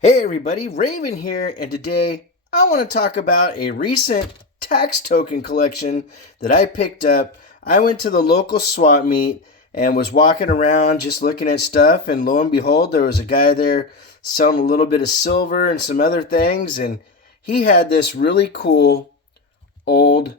Hey everybody, Raven here, and today I want to talk about a recent tax token collection that I picked up. I went to the local swap meet and was walking around just looking at stuff, and lo and behold, there was a guy there selling a little bit of silver and some other things, and he had this really cool old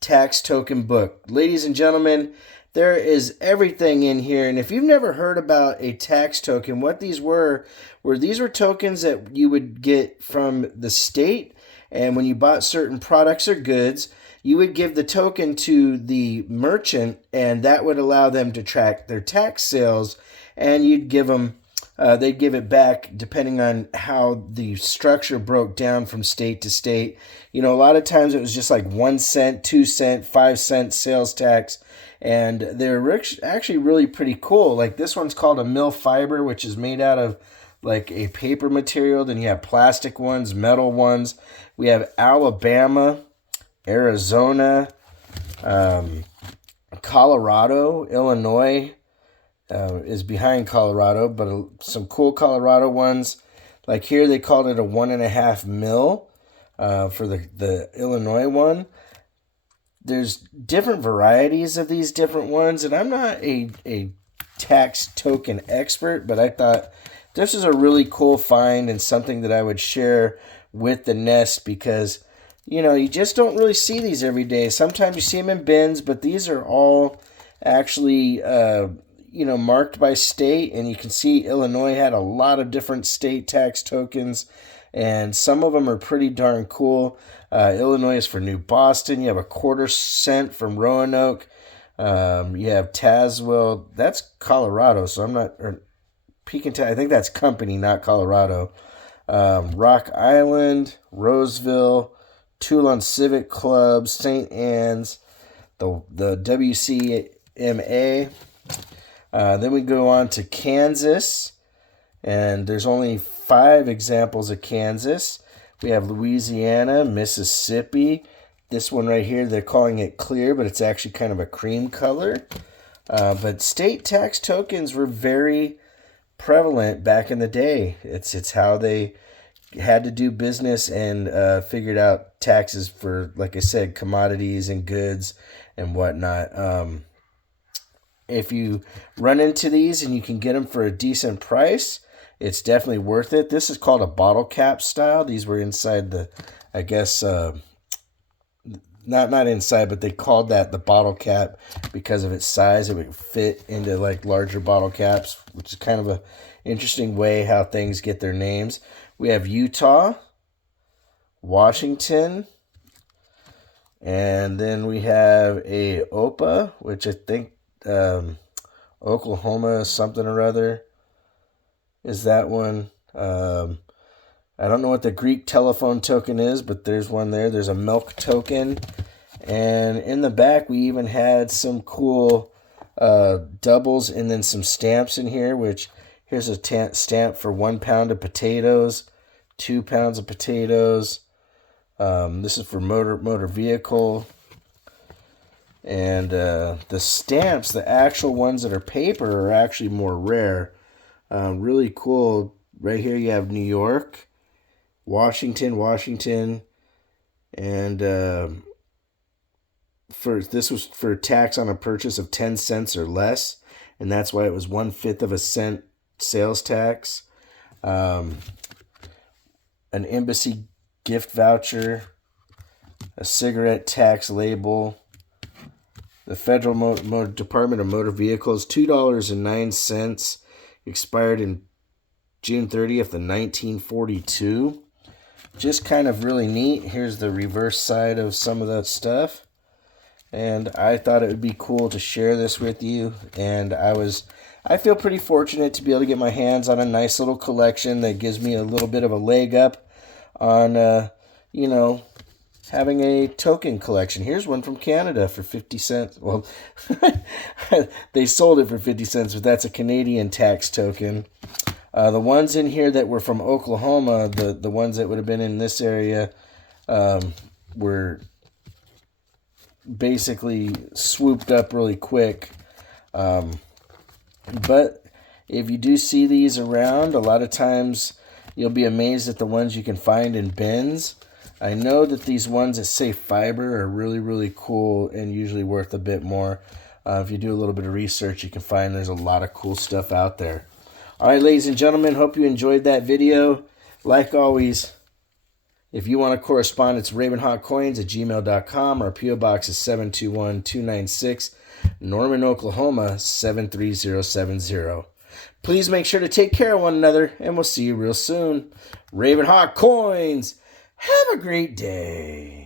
tax token book. Ladies and gentlemen, there is everything in here. And if you've never heard about a tax token, what these were these were tokens that you would get from the state. And when you bought certain products or goods, you would give the token to the merchant, and that would allow them to track their tax sales. And you'd give them they'd give it back depending on how the structure broke down from state to state. You know, a lot of times it was just like 1 cent, 2 cent, 5 cent sales tax, and they're actually really pretty cool. Like this one's called a mill fiber, which is made out of like a paper material. Then you have plastic ones, metal ones. We have Alabama, Arizona, Colorado, Illinois, is behind Colorado, but some cool Colorado ones. Like here, they called it a 1.5 mil for the Illinois one. There's different varieties of these different ones, and I'm not a tax token expert, but I thought this is a really cool find and something that I would share with the nest because, you know, you just don't really see these every day. Sometimes you see them in bins, but these are all actually marked by state, and you can see Illinois had a lot of different state tax tokens, and some of them are pretty darn cool. Illinois is for New Boston. You have a 1/4 cent from Roanoke. You have Tazewell. That's Colorado, so I'm not. Or I think that's Company, not Colorado. Rock Island, Roseville, Toulon Civic Club, St. Anne's, the WCMA. Then we go on to Kansas, and there's only 5 examples of Kansas. We have Louisiana, Mississippi. This one right here, they're calling it clear, but it's actually kind of a cream color. But state tax tokens were very prevalent back in the day. It's how they had to do business and figured out taxes for, like I said, commodities and goods and whatnot. If you run into these and you can get them for a decent price, it's definitely worth it. This is called a bottle cap style. These were inside the, I guess, not inside, but they called that the bottle cap because of its size. It would fit into like larger bottle caps, which is kind of a interesting way how things get their names. We have Utah, Washington, and then we have a OPA, which I think Oklahoma something or other is that one. I don't know what the Greek telephone token is, but there's one there. There's a milk token. And in the back, we even had some cool doubles and then some stamps in here, which here's a stamp for 1 pound of potatoes, 2 pounds of potatoes. This is for motor vehicle. And the stamps, the actual ones that are paper, are actually more rare. Really cool. Right here you have New York, Washington, and this was for tax on a purchase of 10 cents or less, and that's why it was 1/5 of a cent sales tax. An embassy gift voucher, a cigarette tax label. The Federal Department of Motor Vehicles, $2.09, expired in June 30th of 1942. Just kind of really neat. Here's the reverse side of some of that stuff. And I thought it would be cool to share this with you. And I feel pretty fortunate to be able to get my hands on a nice little collection that gives me a little bit of a leg up on, having a token collection. Here's one from Canada for 50 cents. Well, they sold it for 50 cents, but that's a Canadian tax token. The ones in here that were from Oklahoma, the ones that would have been in this area, were basically swooped up really quick. But if you do see these around, a lot of times You'll be amazed at the ones you can find in bins. I know that these ones that say fiber are really, really cool and usually worth a bit more. If you do a little bit of research, you can find there's a lot of cool stuff out there. All right, ladies and gentlemen, hope you enjoyed that video. Like always, if you want to correspond, it's ravenhawkcoins@gmail.com. Our P.O. Box is 721-296, Norman, Oklahoma, 73070. Please make sure to take care of one another, and we'll see you real soon. Ravenhawk Coins, have a great day.